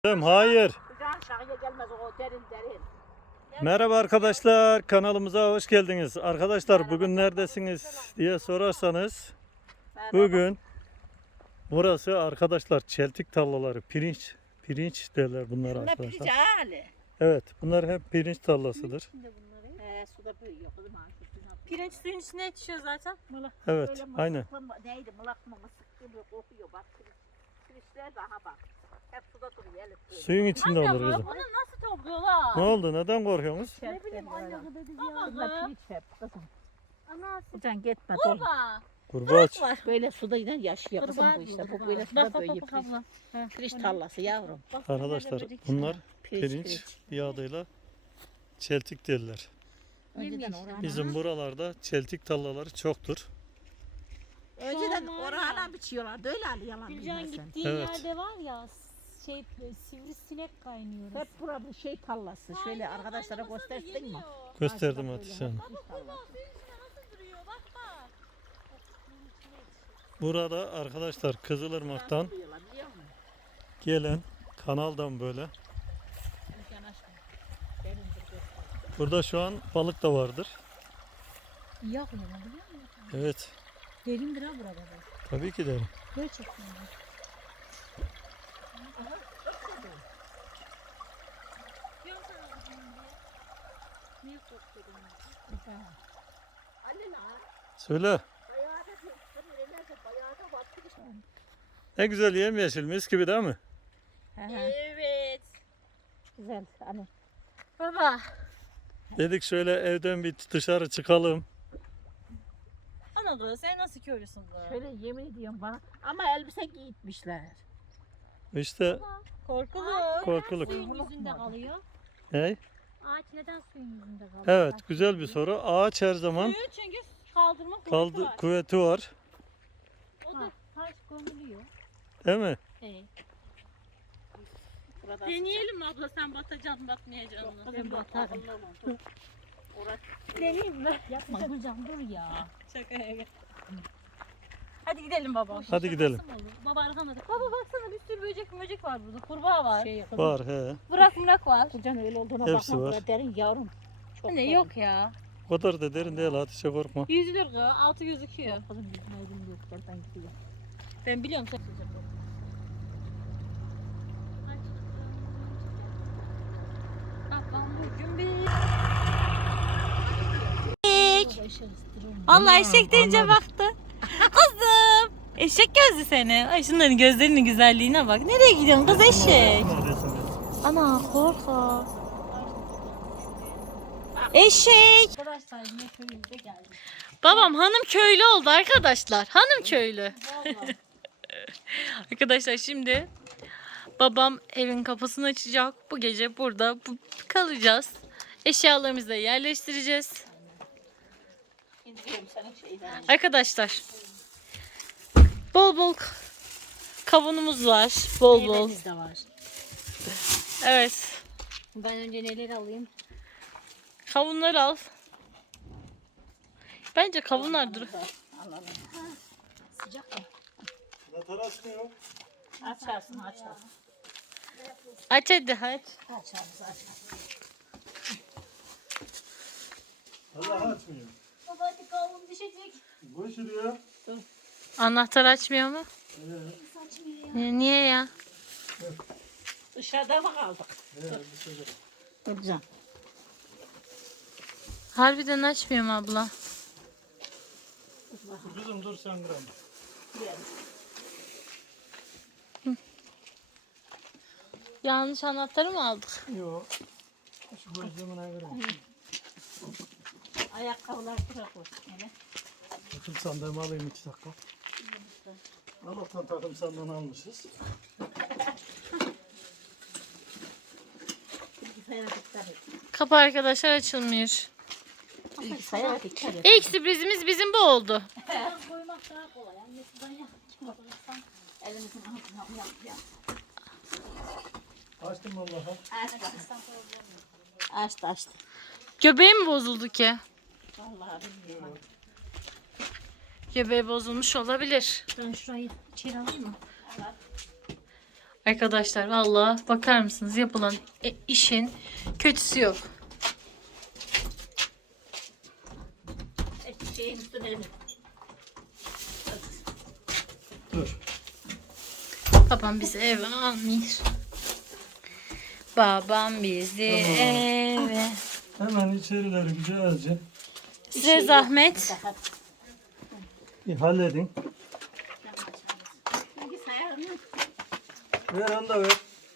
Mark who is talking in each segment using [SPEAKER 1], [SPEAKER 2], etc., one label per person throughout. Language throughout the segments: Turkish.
[SPEAKER 1] Hayır.
[SPEAKER 2] Aşağıya gelmez o derin derin.
[SPEAKER 1] Merhaba arkadaşlar, kanalımıza hoş geldiniz. Arkadaşlar bugün neredesiniz diye sorarsanız bugün burası arkadaşlar çeltik tarlaları, pirinç derler bunlar
[SPEAKER 2] Bunlar
[SPEAKER 1] arkadaşlar.
[SPEAKER 2] pirinç hali.
[SPEAKER 1] Evet, bunlar hep pirinç tarlasıdır.
[SPEAKER 2] Suda büyüyor kızım.
[SPEAKER 3] Pirinç suyun içine yetişiyor zaten.
[SPEAKER 1] Evet, aynen.
[SPEAKER 2] Neydi mılak mı mısık gibi kokuyor bak. Pirinçler daha bak. Hep suda duruyor elif.
[SPEAKER 1] Suyun içinde
[SPEAKER 3] Anne
[SPEAKER 1] olur
[SPEAKER 3] bu,
[SPEAKER 1] kızım.
[SPEAKER 3] bunu nasıl topluyorlar?
[SPEAKER 1] Ne oldu? Neden korkuyorsunuz?
[SPEAKER 3] Ne bileyim anne kadar
[SPEAKER 2] Bunlar
[SPEAKER 3] ya.
[SPEAKER 2] pirinç hep kızım.
[SPEAKER 3] Ana
[SPEAKER 2] Can gitme dur.
[SPEAKER 3] kurbağa.
[SPEAKER 1] Kurbaç.
[SPEAKER 2] Böyle suda yine yaşıyor kızım bu işte. Bu böyle suda
[SPEAKER 3] Bak
[SPEAKER 2] büyüyor.
[SPEAKER 3] bak abla.
[SPEAKER 2] Pirinç tarlası yavrum.
[SPEAKER 1] Arkadaşlar bunlar pirinç yağıyla çeltik derler.
[SPEAKER 2] Önceden orana.
[SPEAKER 1] Bizim buralarda çeltik tarlaları çoktur.
[SPEAKER 2] Önceden
[SPEAKER 3] Şu an var
[SPEAKER 2] orana biçiyorlardı öyle Ali yalan
[SPEAKER 3] Gülcan
[SPEAKER 2] bilmezsen.
[SPEAKER 3] gittiği
[SPEAKER 1] Evet.
[SPEAKER 3] yerde var ya sivrisinek kaynıyor.
[SPEAKER 2] Hep bura bir şey tallası. Şöyle arkadaşlara göstersin mi?
[SPEAKER 1] Gösterdim Hatice Hanım. Burada arkadaşlar Kızılırmak'tan gelen kanaldan böyle. Burada şu an balık da vardır.
[SPEAKER 3] İyi akıyor biliyor musun?
[SPEAKER 1] Evet.
[SPEAKER 3] Derindir ha burada da.
[SPEAKER 1] Tabii ki de.
[SPEAKER 3] Gerçekten.
[SPEAKER 1] Söyle. Ne güzel yemyeşil mis gibi değil mi?
[SPEAKER 3] Evet.
[SPEAKER 2] Güzel hani.
[SPEAKER 3] Baba.
[SPEAKER 1] Dedik şöyle evden bir dışarı çıkalım.
[SPEAKER 3] Anadolu sen nasıl köylüsün be?
[SPEAKER 2] Şöyle yemin ediyorum bana. Ama elbise giyitmişler.
[SPEAKER 1] İşte
[SPEAKER 3] Korkuluk.
[SPEAKER 1] korkuluk.
[SPEAKER 3] Suyun yüzünde kalıyor.
[SPEAKER 1] Hey?
[SPEAKER 3] Ağaç neden suyun yüzünde kalıyor?
[SPEAKER 1] Evet, güzel bir soru. Ağaç her zaman
[SPEAKER 3] Suyu çünkü kaldırma kuvveti var.
[SPEAKER 1] kuvveti var.
[SPEAKER 3] O da taş gömülüyor.
[SPEAKER 1] Değil mi?
[SPEAKER 3] Evet.
[SPEAKER 2] Burada
[SPEAKER 3] Deneyelim mi abla sen batacaksın batmayacaksın mı?
[SPEAKER 2] kızım batarım.
[SPEAKER 3] Deneyeyim mi? Yapma Gülcan dur ya. Şakaya gel. Hadi gidelim baba.
[SPEAKER 1] Hadi gidelim.
[SPEAKER 3] Nasıl olur? Baba arkana da. Baba baksana bir sürü böcek var burada. Kurbağa var.
[SPEAKER 2] Şey, kızım,
[SPEAKER 1] Var he.
[SPEAKER 3] Bırak var.
[SPEAKER 2] Kucan öyle olduğuna
[SPEAKER 1] Hepsi
[SPEAKER 2] bakma.
[SPEAKER 1] var.
[SPEAKER 2] Burada derin yavrum. Çok
[SPEAKER 3] Ne
[SPEAKER 2] derin.
[SPEAKER 3] yok ya.
[SPEAKER 1] O kadar da derin değil Hatice korkma.
[SPEAKER 3] Yüzülür kız. Altı gözüküyor.
[SPEAKER 2] Kızım yüzmeydin yok. Buradan gidiyor.
[SPEAKER 3] Ben biliyorum sen. Allah eşek deyince baktı. Kızım. Eşek gözlü seni. Ay şunların gözlerinin güzelliğine bak. Nereye gidiyorsun kız eşek? Ana korkak. Eşek. Arkadaşlar yine köyümüze geldik. Babam hanım köylü oldu arkadaşlar. Hanım köylü. Arkadaşlar şimdi babam evin kapısını açacak. Bu gece burada kalacağız. Eşyalarımızı da yerleştireceğiz.
[SPEAKER 2] İndiriyorum senin şeyden.
[SPEAKER 3] Arkadaşlar bol bol kavunumuz var. Bol bol.
[SPEAKER 2] Meyvemiz de var.
[SPEAKER 3] Evet.
[SPEAKER 2] Ben önce neler alayım?
[SPEAKER 3] Kavunları al. Bence kavunlar dur.
[SPEAKER 2] Alalım. Sıcak mı? Açarsın açarsın.
[SPEAKER 3] Aç hadi aç.
[SPEAKER 2] Açarız açarız.
[SPEAKER 1] Allah açmıyor.
[SPEAKER 3] Baba hadi kavun düşecek.
[SPEAKER 1] Bu şuraya.
[SPEAKER 3] Anahtar açmıyor mu? Niye ya?
[SPEAKER 2] Dışarıda mı kaldık? Durcan.
[SPEAKER 3] Harbiden açmıyor mu abla?
[SPEAKER 1] Kızım dur sen gram.
[SPEAKER 3] Yanlış anahtarı mı aldık?
[SPEAKER 1] Yok. Şu gözlemine göre.
[SPEAKER 2] Ayakkabılar bırak olsun. Hele.
[SPEAKER 1] Takım sandığımı alayım 2 dakika. Allah'tan takım sandığını almışız.
[SPEAKER 2] Bilgisayara dikkat et.
[SPEAKER 3] Kapı arkadaşlar açılmıyor.
[SPEAKER 2] Bilgisayara dikkat et.
[SPEAKER 3] İlk sürprizimiz bizim bu oldu.
[SPEAKER 2] Koymak daha kolay. Annesinden yapma. Elimizin altına yap.
[SPEAKER 1] Açtım vallahi.
[SPEAKER 2] Açtı.
[SPEAKER 3] Göbeği mi bozuldu ki?
[SPEAKER 2] Vallahi bilmiyorum.
[SPEAKER 3] Göbeği bozulmuş olabilir.
[SPEAKER 2] Ben şurayı içeri alayım mı?
[SPEAKER 3] Arkadaşlar valla bakar mısınız yapılan işin kötüsü yok.
[SPEAKER 2] Şeyin üstüne
[SPEAKER 1] Dur.
[SPEAKER 3] Babam bizi eve almış. Babam bizi
[SPEAKER 1] Tamam.
[SPEAKER 3] eve.
[SPEAKER 1] Hemen içerileri güzelce
[SPEAKER 3] Size zahmet.
[SPEAKER 1] bir halledin.
[SPEAKER 2] Bilgisayarını
[SPEAKER 1] Ver onu da ver.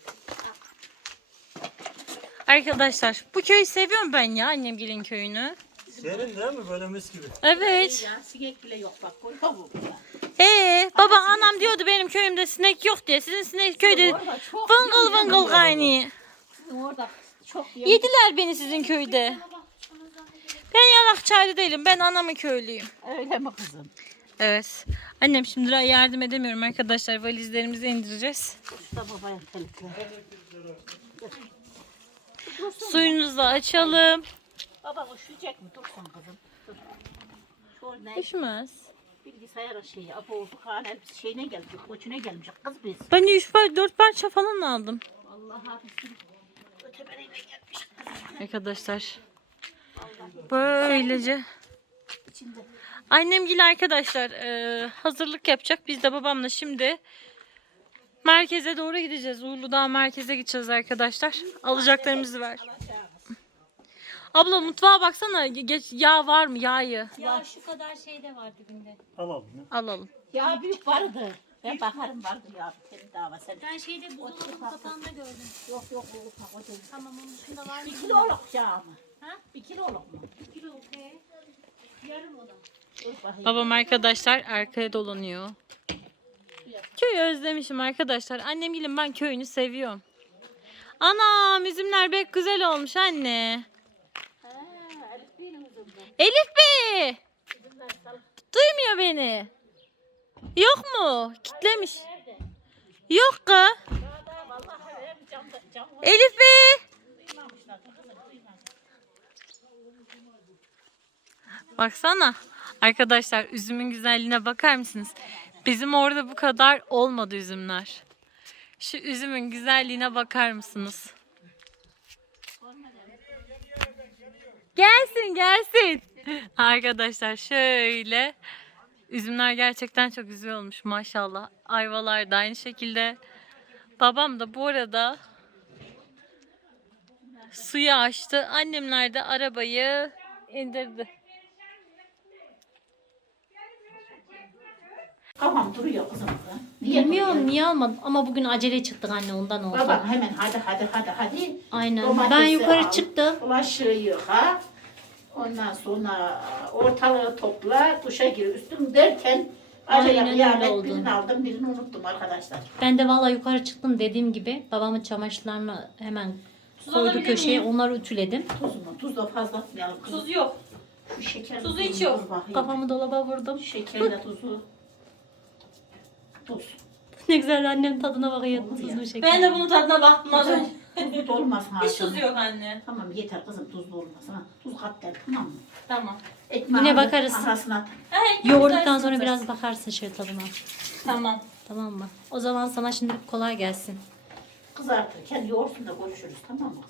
[SPEAKER 3] Arkadaşlar bu köyü seviyorum ben ya, annemgilin köyünü.
[SPEAKER 1] Serin değil mi? Böyle mis gibi.
[SPEAKER 3] Evet.
[SPEAKER 2] ya sinek bile yok bak. Görüyor musun?
[SPEAKER 3] Baba anam diyordu benim köyümde sinek yok diye. Sizin sinek köyde
[SPEAKER 2] Orada çok
[SPEAKER 3] vıngıl vıngıl kaynıyor.
[SPEAKER 2] orada çok
[SPEAKER 3] Yediler beni sizin köyde. Ben Yalakçaylı değilim. Ben anamın köylüyüm.
[SPEAKER 2] Öyle mi kızım?
[SPEAKER 3] Evet. Annem şimdi yardım edemiyorum arkadaşlar. Valizlerimizi indireceğiz.
[SPEAKER 2] Şurada babaya telikler.
[SPEAKER 3] Suyunuzu da açalım.
[SPEAKER 2] Baba üşüyecek mi? Dursun kızım. Dur. Şu ne?
[SPEAKER 3] Düşmez.
[SPEAKER 2] Bilgisayar şeyi. Abo bu kan elbise şeyine gelecek. Koçuna gelmiş kız biz.
[SPEAKER 3] Ben 4 parça falan aldım.
[SPEAKER 2] Allah'a bizim ötebereyle gelmiş kız.
[SPEAKER 3] Arkadaşlar. Böylece.
[SPEAKER 2] İçinde.
[SPEAKER 3] Annemgil arkadaşlar hazırlık yapacak. Biz de babamla şimdi merkeze doğru gideceğiz. Uludağ merkeze gideceğiz arkadaşlar. Alacaklarımızı ver. Abla mutfağa baksana. Yağ var mı? Yağı.
[SPEAKER 4] Ya şu kadar şey de var dibinde.
[SPEAKER 1] Alalım. Ya.
[SPEAKER 3] Alalım.
[SPEAKER 2] Ya büyük vardı. Ben bakarım vardı ya. Senin dava sen.
[SPEAKER 4] Ben şeyde buzdolabının kapağında gördüm.
[SPEAKER 2] Yok yok o ufak o değil.
[SPEAKER 4] Tamam onun dışında var mı?
[SPEAKER 2] 1 kiloluk yağ mı?
[SPEAKER 4] Ha?
[SPEAKER 2] 1 kiloluk mu?
[SPEAKER 4] 1 kilo okey. Yarım o da.
[SPEAKER 2] Dur bakayım.
[SPEAKER 3] Babam arkadaşlar arkaya dolanıyor. Köyü özlemişim arkadaşlar. Annem bilin ben köyünü seviyorum. Anam üzümler pek güzel olmuş anne.
[SPEAKER 2] Ha, Elif benim kızım bu.
[SPEAKER 3] Elif Bey!
[SPEAKER 2] Kızımlar sal.
[SPEAKER 3] Duymuyor beni. Yok mu? Kitlemiş. Yok ki.
[SPEAKER 2] Daha vallahi hem cam
[SPEAKER 3] Elif Bey!
[SPEAKER 2] duymamışlar. Kızım duymamışlar.
[SPEAKER 3] Baksana. Arkadaşlar üzümün güzelliğine bakar mısınız? Bizim orada bu kadar olmadı üzümler. Şu üzümün güzelliğine bakar mısınız? Gelsin gelsin. Arkadaşlar şöyle. Üzümler gerçekten çok güzel olmuş maşallah. Ayvalar da aynı şekilde. Babam da bu arada suyu açtı. Annemler de arabayı indirdi.
[SPEAKER 2] Kafam duruyor kızım. Niye
[SPEAKER 4] Bilmiyorum
[SPEAKER 2] duruyor?
[SPEAKER 4] niye almadım ama bugün acele çıktık anne ondan oldu.
[SPEAKER 2] Baba hemen hadi.
[SPEAKER 4] Aynen.
[SPEAKER 2] Domatesi
[SPEAKER 4] Ben yukarı
[SPEAKER 2] al,
[SPEAKER 4] çıktım.
[SPEAKER 2] Bulaşığı yıka. Ondan sonra ortalığı topla, duşa gir. Üstüm derken acele
[SPEAKER 4] Aynen
[SPEAKER 2] kıyamet
[SPEAKER 4] öyle oldu.
[SPEAKER 2] birini aldım, birini unuttum arkadaşlar.
[SPEAKER 4] Ben de valla yukarı çıktım dediğim gibi. Babamın çamaşırlarını hemen koydu
[SPEAKER 3] alabilir
[SPEAKER 4] köşeye.
[SPEAKER 3] miyim?
[SPEAKER 4] Onları ütüledim.
[SPEAKER 2] Tuz mu? Tuz da fazla atmayalım kızım.
[SPEAKER 3] Tuz yok.
[SPEAKER 2] Şu şeker.
[SPEAKER 3] tuzu hiç yok.
[SPEAKER 4] Kafamı dolaba vurdum.
[SPEAKER 2] Şekerle tuzu. Tuz.
[SPEAKER 4] Ne güzel annem tadına bakıyor.
[SPEAKER 2] Olur ya.
[SPEAKER 4] Tuzlu şeker.
[SPEAKER 3] Ben de bunun tadına baktım az önce.
[SPEAKER 2] Tuzlu da olmasın
[SPEAKER 3] Hiç
[SPEAKER 2] Hakan.
[SPEAKER 3] tuz yok anne.
[SPEAKER 2] Tamam yeter kızım tuzlu olmasın. Ha. Tuz kat der tamam mı?
[SPEAKER 3] Tamam.
[SPEAKER 2] Ekmeğin
[SPEAKER 4] bakarız.
[SPEAKER 2] arasına at.
[SPEAKER 4] Yoğurduktan sonra biraz bakarsın şöyle tadına.
[SPEAKER 3] Tamam.
[SPEAKER 4] Tamam mı? O zaman sana şimdi kolay gelsin.
[SPEAKER 2] Kızartırken yoğursun da görüşürüz tamam mı kızım?